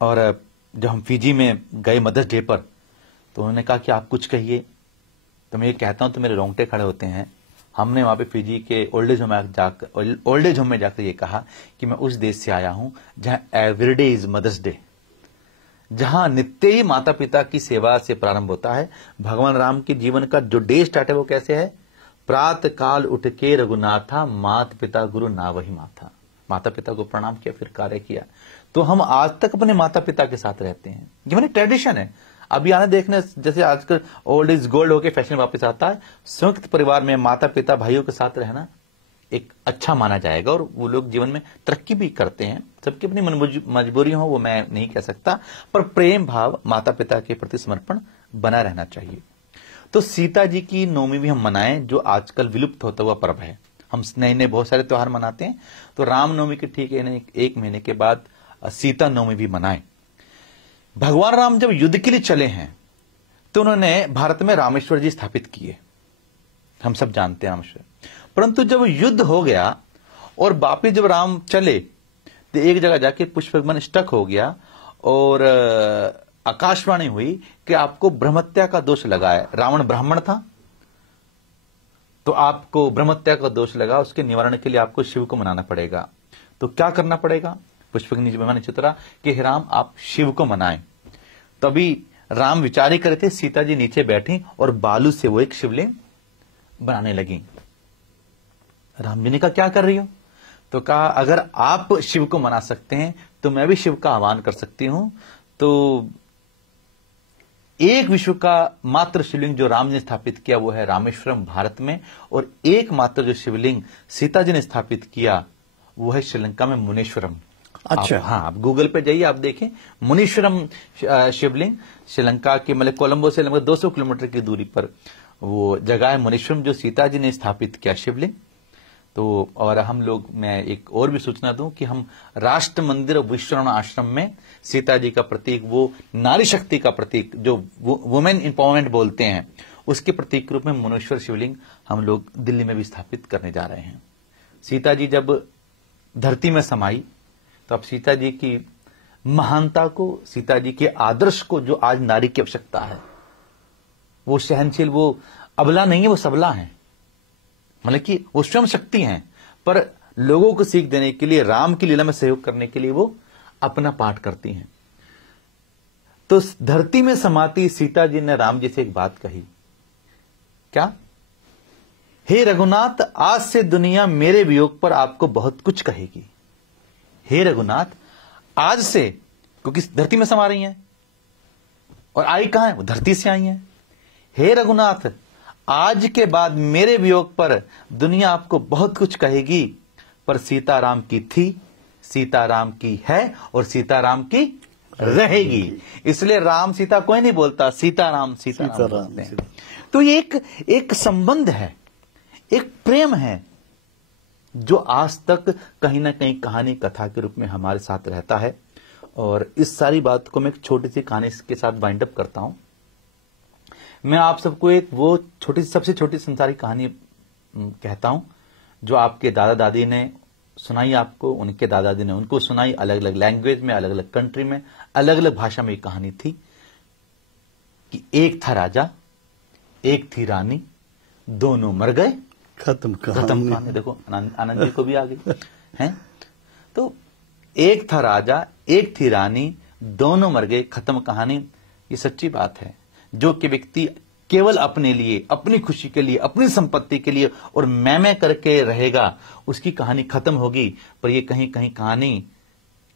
और जब हम फिजी में गए मदर्स डे पर, तो उन्होंने कहा कि आप कुछ कहिए। तो मैं ये कहता हूं तो मेरे रोंगटे खड़े होते हैं। हमने वहां पे फिजी के ओल्ड एज होम में जाकर ये कहा कि मैं उस देश से आया हूं जहां एवरीडे इज मदर्स डे, जहां नित्य ही माता पिता की सेवा से प्रारंभ होता है। भगवान राम के जीवन का जो डे स्टार्ट है वो कैसे है? प्रातः काल उठ के रघुनाथा, माता पिता गुरु ना वही माथा। माता पिता को प्रणाम किया, फिर कार्य किया। तो हम आज तक अपने माता पिता के साथ रहते हैं, ये मैंने ट्रेडिशन है। अभी आने देखने जैसे आजकल ओल्ड इज गोल्ड होके फैशन वापस आता है, संयुक्त परिवार में माता पिता भाइयों के साथ रहना एक अच्छा माना जाएगा और वो लोग जीवन में तरक्की भी करते हैं। सबकी अपनी मजबूरी हो वो मैं नहीं कह सकता, पर प्रेम भाव माता पिता के प्रति समर्पण बना रहना चाहिए। तो सीता जी की नवमी भी हम मनाएं, जो आजकल विलुप्त होता हुआ पर्व है। हम नए नए बहुत सारे त्योहार मनाते हैं, तो राम नवमी के ठीक एक महीने के बाद सीता नवमी भी मनाएं। भगवान राम जब युद्ध के लिए चले हैं तो उन्होंने भारत में रामेश्वर जी स्थापित किए, हम सब जानते हैं रामेश्वर। परंतु जब युद्ध हो गया और वापिस जब राम चले तो एक जगह जाके पुष्पवन स्टक हो गया और आकाशवाणी हुई कि आपको ब्रह्महत्या का दोष लगा है। रावण ब्राह्मण था तो आपको ब्रह्महत्या का दोष लगा, उसके निवारण के लिए आपको शिव को मनाना पड़ेगा। तो क्या करना पड़ेगा? पुष्पग्नि जी भगवान ने चितरा कि हे राम आप शिव को मनाएं। तभी राम विचार ही करे थे, सीता जी नीचे बैठी और बालू से वो एक शिवलिंग बनाने लगी। राम जी ने कहा क्या कर रही हो? तो कहा अगर आप शिव को मना सकते हैं तो मैं भी शिव का आह्वान कर सकती हूं। तो एक विश्व का मात्र शिवलिंग जो राम ने स्थापित किया वो है रामेश्वरम भारत में, और एकमात्र जो शिवलिंग सीता जी ने स्थापित किया वो है श्रीलंका में मुनीश्वरम। अच्छा, आप गूगल पे जाइए, आप देखें मुनीश्वरम शिवलिंग श्रीलंका के मतलब कोलंबो से लगभग 200 किलोमीटर की दूरी पर वो जगह है मुनीश्वरम, जो सीता जी ने स्थापित किया शिवलिंग। तो और हम लोग, मैं एक और भी सूचना दूं कि हम राष्ट्र मंदिर विश्वकर्मा आश्रम में सीता जी का प्रतीक, वो नारी शक्ति का प्रतीक जो वुमेन एम्पावरमेंट बोलते हैं, उसके प्रतीक के रूप में मुनीश्वर शिवलिंग हम लोग दिल्ली में भी स्थापित करने जा रहे हैं। सीता जी जब धरती में समाई तो अब सीता जी की महानता को, सीता जी के आदर्श को, जो आज नारी की आवश्यकता है, वो सहनशील, वो अबला नहीं है, वो सबला है, मतलब कि वो स्वयं शक्ति हैं, पर लोगों को सीख देने के लिए, राम की लीला में सहयोग करने के लिए वो अपना पाठ करती हैं। तो धरती में समाती सीता जी ने राम जी से एक बात कही, क्या? हे रघुनाथ, आज से दुनिया मेरे वियोग पर आपको बहुत कुछ कहेगी। हे रघुनाथ, आज से, क्योंकि धरती में समा रही हैं और आई कहां है? वो धरती से आई हैं। हे रघुनाथ, आज के बाद मेरे वियोग पर दुनिया आपको बहुत कुछ कहेगी, पर सीताराम की थी, सीताराम की है और सीताराम की रहेगी। इसलिए राम सीता कोई नहीं बोलता, सीताराम सीताराम बोलते हैं। तो ये एक संबंध है, एक प्रेम है जो आज तक कहीं ना कहीं कहानी कथा के रूप में हमारे साथ रहता है। और इस सारी बात को मैं एक छोटी सी कहानी के साथ वाइंड अप करता हूं। मैं आप सबको एक वो छोटी, सबसे छोटी संसारिक कहानी कहता हूं जो आपके दादा दादी ने सुनाई, आपको उनके दादा दादी ने उनको सुनाई, अलग अलग लैंग्वेज में, अलग अलग कंट्री में, अलग अलग भाषा में एक कहानी थी कि एक था राजा, एक थी रानी, दोनों मर गए, खत्म कहानी। देखो आनंद जी को भी आ गई है। तो एक था राजा, एक थी रानी, दोनों मर गए, खत्म कहानी। ये सच्ची बात है। जो कि व्यक्ति केवल अपने लिए, अपनी खुशी के लिए, अपनी संपत्ति के लिए और मैं करके रहेगा, उसकी कहानी खत्म होगी। पर ये कहीं कहीं कहानी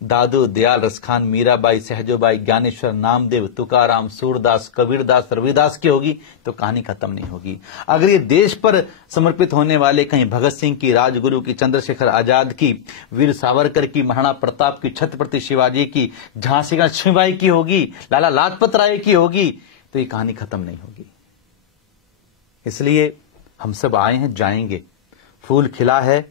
दादू दयाल रसखान, मीराबाई, सहजोबाई, ज्ञानेश्वर, नामदेव, तुकाराम, सूरदास, कबीरदास, रविदास की होगी तो कहानी खत्म नहीं होगी। अगर ये देश पर समर्पित होने वाले कहीं भगत सिंह की, राजगुरु की, चंद्रशेखर आजाद की, वीर सावरकर की, महाराणा प्रताप की, छत्रपति शिवाजी की, झांसी का लक्ष्मीबाई की होगी, लाला लाजपत राय की होगी, तो ये कहानी खत्म नहीं होगी। इसलिए हम सब आए हैं, जाएंगे। फूल खिला है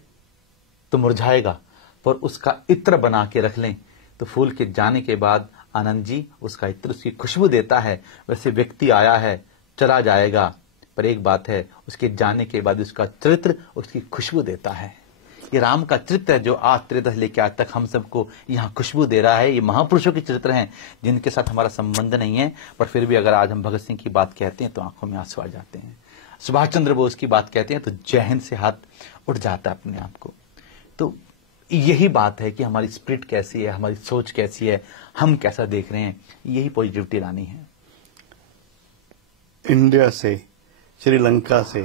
तो मुरझाएगा, पर उसका इत्र बना के रख लें तो फूल के जाने के बाद आनंद जी उसका इत्र, उसकी खुशबू देता है। वैसे व्यक्ति आया है, चला जाएगा, पर एक बात है, उसके जाने के बाद उसका चरित्र, उसकी खुशबू देता है। ये राम का चरित्र है जो आज त्रेता से लेकर आज तक हम सबको यहाँ खुशबू दे रहा है। ये महापुरुषों के चरित्र हैं जिनके साथ हमारा संबंध नहीं है, पर फिर भी अगर आज हम भगत सिंह की बात कहते हैं तो आंखों में आंसू आ जाते हैं। सुभाष चंद्र बोस की बात कहते हैं तो जय हिंद से हाथ उठ जाता है अपने आप को। तो यही बात है कि हमारी स्पिरिट कैसी है, हमारी सोच कैसी है, हम कैसा देख रहे हैं, यही पॉजिटिविटी लानी है। इंडिया से, श्रीलंका से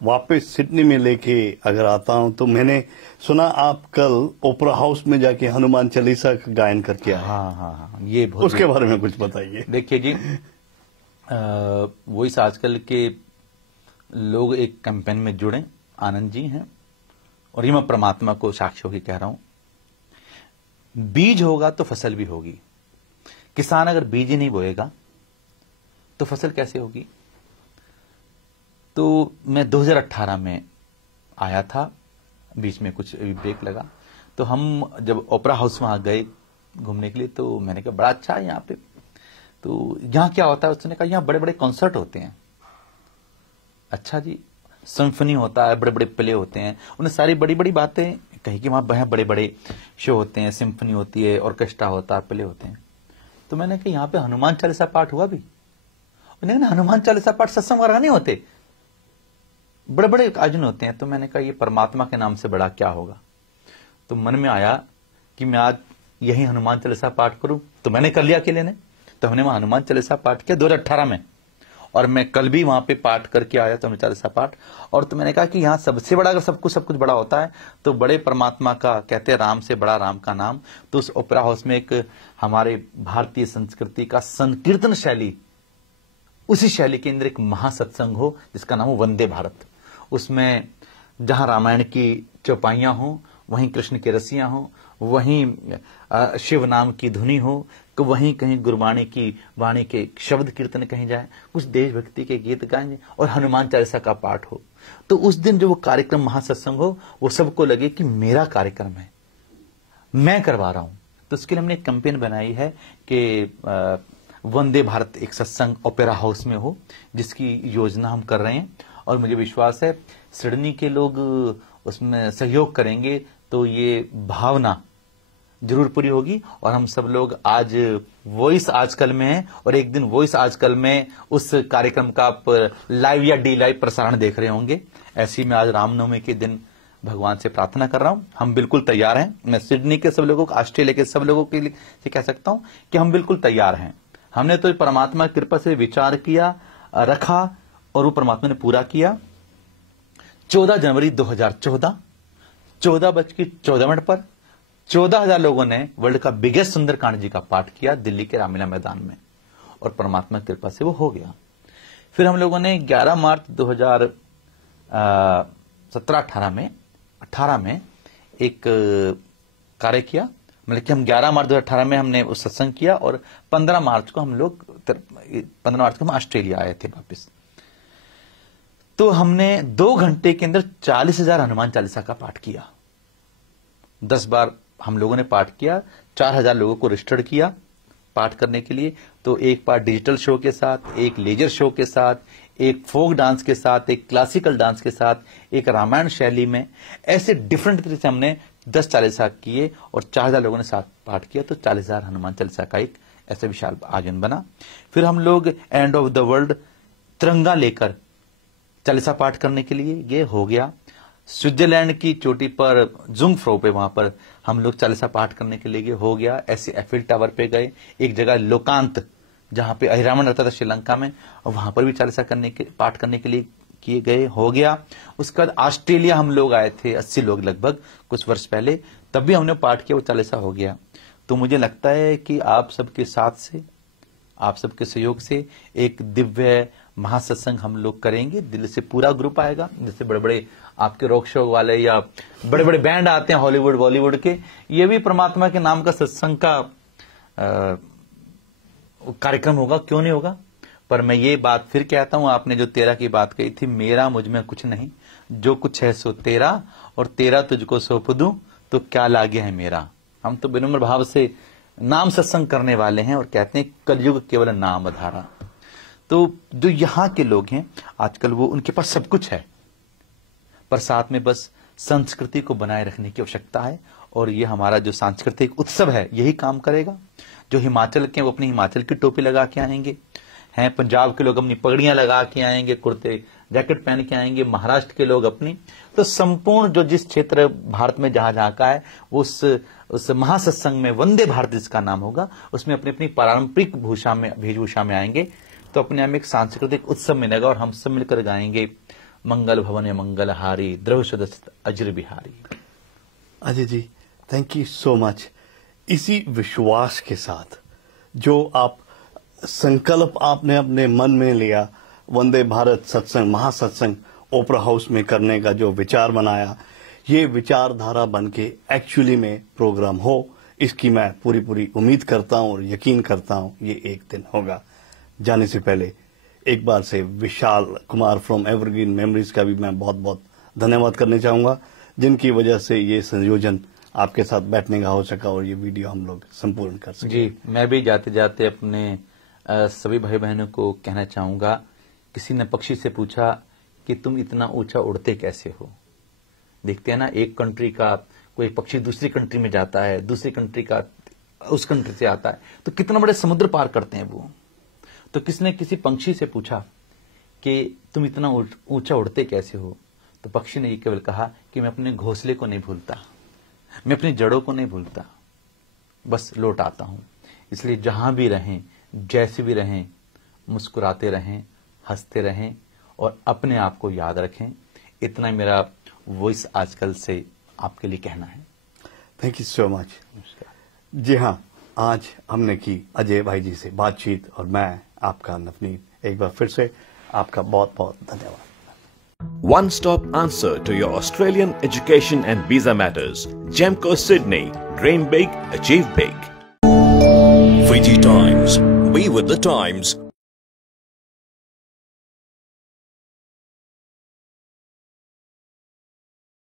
वापस सिडनी में लेके अगर आता हूं तो मैंने सुना आप कल ओपरा हाउस में जाके हनुमान चालीसा का गायन करके आए। हाँ, ये बहुत, उसके बारे में कुछ बताइए। देखिए जी, वही आजकल के लोग एक कैंपेन में जुड़े, आनंद जी हैं, और ये मैं परमात्मा को साक्ष्य होकर कह रहा हूं, बीज होगा तो फसल भी होगी। किसान अगर बीज ही नहीं बोएगा तो फसल कैसे होगी। तो मैं 2018 में आया था, बीच में कुछ ब्रेक लगा, तो हम जब ओपरा हाउस वहां गए घूमने के लिए तो मैंने कहा बड़ा अच्छा है यहाँ पे। तो यहाँ क्या होता है, उसने कहा यहाँ बड़े बड़े कॉन्सर्ट होते हैं। अच्छा जी, सिम्फनी होता है, बड़े बड़े प्ले होते हैं। उन्हें सारी बड़ी बड़ी बातें कही कि वहां बड़े बड़े शो होते हैं, सिम्फनी होती है, ऑर्केस्ट्रा होता है, प्ले होते हैं। तो मैंने कहा यहाँ पे हनुमान चालीसा पाठ हुआ भी। उन्होंने कहा हनुमान चालीसा पाठ सत्संग वगैरह नहीं होते, बड़े बड़े आयोजन होते हैं। तो मैंने कहा ये परमात्मा के नाम से बड़ा क्या होगा। तो मन में आया कि मैं आज यही हनुमान चालीसा पाठ करूं। तो मैंने कर लिया अकेले ने। तो हमने वहां हनुमान चालीसा पाठ किया 2018 में, और मैं कल भी वहां पे पाठ करके आया हनुमान चालीसा पाठ। और तो मैंने कहा कि यहाँ सबसे बड़ा, अगर सब कुछ बड़ा होता है तो बड़े परमात्मा का, कहते हैं राम से बड़ा राम का नाम। तो उस ओपेरा हाउस में एक हमारे भारतीय संस्कृति का संकीर्तन शैली, उसी शैली के अंदर एक महासत्संग हो जिसका नाम हो वंदे भारत। उसमें जहां रामायण की चौपाइयां हो, वहीं कृष्ण की रसियां हो, वहीं शिव नाम की धुनी हो, तो वहीं कहीं गुरबाणी की वाणी के शब्द कीर्तन कहीं जाए, कुछ देशभक्ति के गीत गाएंगे और हनुमान चालीसा का पाठ हो। तो उस दिन जो वो कार्यक्रम महासत्संग हो, वो सबको लगे कि मेरा कार्यक्रम है, मैं करवा रहा हूं। तो उसके लिए हमने एक कैंपेन बनाई है कि वंदे भारत एक सत्संग ओपेरा हाउस में हो, जिसकी योजना हम कर रहे हैं। और मुझे विश्वास है सिडनी के लोग उसमें सहयोग करेंगे तो ये भावना जरूर पूरी होगी। और हम सब लोग आज वॉइस आजकल में हैं, और एक दिन वॉइस आजकल में उस कार्यक्रम का आप लाइव या डी लाइव प्रसारण देख रहे होंगे। ऐसी मैं आज रामनवमी के दिन भगवान से प्रार्थना कर रहा हूं। हम बिल्कुल तैयार हैं। मैं सिडनी के सब लोगों को, ऑस्ट्रेलिया के सब लोगों के लिए कह सकता हूं कि हम बिल्कुल तैयार हैं। हमने तो परमात्मा की कृपा से विचार किया, रखा, और वो परमात्मा ने पूरा किया। 14 जनवरी 2014 14:14 पर 14,000 लोगों ने वर्ल्ड का बिगेस्ट सुंदरकांड जी का पाठ किया दिल्ली के रामलीला मैदान में, और परमात्मा की कृपा से वो हो गया। फिर हम लोगों ने 11 मार्च 2017-18 में एक कार्य किया। मतलब कि हम 11 मार्च 2018 में हमने उस सत्संग किया, और 15 मार्च को हम ऑस्ट्रेलिया आए थे वापस। तो हमने 2 घंटे के अंदर 40,000 हनुमान चालीसा का पाठ किया। 10 बार हम लोगों ने पाठ किया, 4,000 लोगों को रजिस्टर्ड किया पाठ करने के लिए। तो एक पाठ डिजिटल शो के साथ, एक लेजर शो के साथ, एक फोक डांस के साथ, एक क्लासिकल डांस के साथ, एक रामायण शैली में, ऐसे डिफरेंट तरीके से हमने 10 चालीसा किए, और 4,000 लोगों ने साथ पाठ किया। तो 40,000 हनुमान चालीसा का एक ऐसा विशाल आयोजन बना। फिर हम लोग एंड ऑफ द वर्ल्ड तिरंगा लेकर चालीसा पाठ करने के लिए ये हो गया। स्विट्जरलैंड की चोटी पर जुंगफ्रो पे, वहां पर हम लोग चालीसा पाठ करने के लिए हो गया। ऐसे एफिल टावर पे गए, एक जगह लोकांत जहां पे अहिरावण रहता था श्रीलंका में, और वहां पर भी चालीसा पाठ करने के लिए किए गए, हो गया। उसके बाद ऑस्ट्रेलिया हम लोग आए थे, 80 लोग लगभग, कुछ वर्ष पहले, तब भी हमने पाठ किया, वो चालीसा हो गया। तो मुझे लगता है कि आप सबके साथ से, आप सबके सहयोग से एक दिव्य महासत्संग हम लोग करेंगे। दिल्ली से पूरा ग्रुप आएगा, जैसे बड़े बड़े आपके रॉक शो वाले या बड़े बड़े बैंड आते हैं हॉलीवुड बॉलीवुड के, ये भी परमात्मा के नाम का सत्संग का कार्यक्रम होगा, क्यों नहीं होगा। पर मैं ये बात फिर कहता हूं, आपने जो 13 की बात कही थी, मेरा मुझ में कुछ नहीं, जो कुछ है सो तेरा, और तेरा तुझको सौंप दूं तो क्या लागे है मेरा। हम तो विनम्र भाव से नाम सत्संग करने वाले हैं, और कहते हैं कलयुग केवल नाम आधारा। तो जो यहाँ के लोग हैं आजकल, वो उनके पास सब कुछ है, पर साथ में बस संस्कृति को बनाए रखने की आवश्यकता है। और ये हमारा जो सांस्कृतिक उत्सव है यही काम करेगा। जो हिमाचल के वो अपनी हिमाचल की टोपी लगा के आएंगे, हैं पंजाब के लोग अपनी पगड़ियां लगा के आएंगे, कुर्ते जैकेट पहन के आएंगे, महाराष्ट्र के लोग अपनी, तो संपूर्ण जो जिस क्षेत्र भारत में जहां जहां का है वो उस महासत्संग में वंदे भारत जिसका नाम होगा उसमें अपनी अपनी पारंपरिक वेशभूषा में आएंगे। तो अपने आप में एक सांस्कृतिक उत्सव मिलेगा और हम सब मिलकर गाएंगे मंगल भवन मंगल हारी द्रव सदस्य अजर Bihari. Ajay ji, thank you so much. इसी विश्वास के साथ जो आप संकल्प आपने अपने मन में लिया, वंदे भारत सत्संग महासत्संग ओपरा हाउस में करने का जो विचार बनाया, ये विचारधारा बन के एक्चुअली में प्रोग्राम हो, इसकी मैं पूरी उम्मीद करता हूं और यकीन करता हूं ये एक दिन होगा। जाने से पहले एक बार से Vishal Kumar from evergreen memories का भी मैं बहुत बहुत धन्यवाद करना चाहूंगा, जिनकी वजह से ये संयोजन आपके साथ बैठने का हो सका और ये वीडियो हम लोग संपूर्ण कर सके। जी, मैं भी जाते जाते अपने सभी भाई बहनों को कहना चाहूंगा, किसी ने पक्षी से पूछा कि तुम इतना ऊंचा उड़ते कैसे हो। देखते हैं ना, एक कंट्री का कोई पक्षी दूसरी कंट्री में जाता है, दूसरी कंट्री का उस कंट्री से आता है, तो कितना बड़े समुद्र पार करते हैं वो। तो किसने किसी पंछी से पूछा कि तुम इतना ऊंचा उड़ते कैसे हो, तो पक्षी ने ये केवल कहा कि मैं अपने घोंसले को नहीं भूलता, मैं अपनी जड़ों को नहीं भूलता, बस लौट आता हूं। इसलिए जहां भी रहें, जैसे भी रहें, मुस्कुराते रहें, हंसते रहें और अपने आप को याद रखें। इतना मेरा वॉइस आजकल से आपके लिए कहना है। Thank you so much. जी हाँ, आज हमने की अजय भाई जी से बातचीत और मैं आपका नवनीत एक बार फिर से आपका बहुत बहुत धन्यवाद। One stop answer to your Australian education and visa matters. Gemco Sydney. Dream big, achieve big. Fiji Times. Be with the times.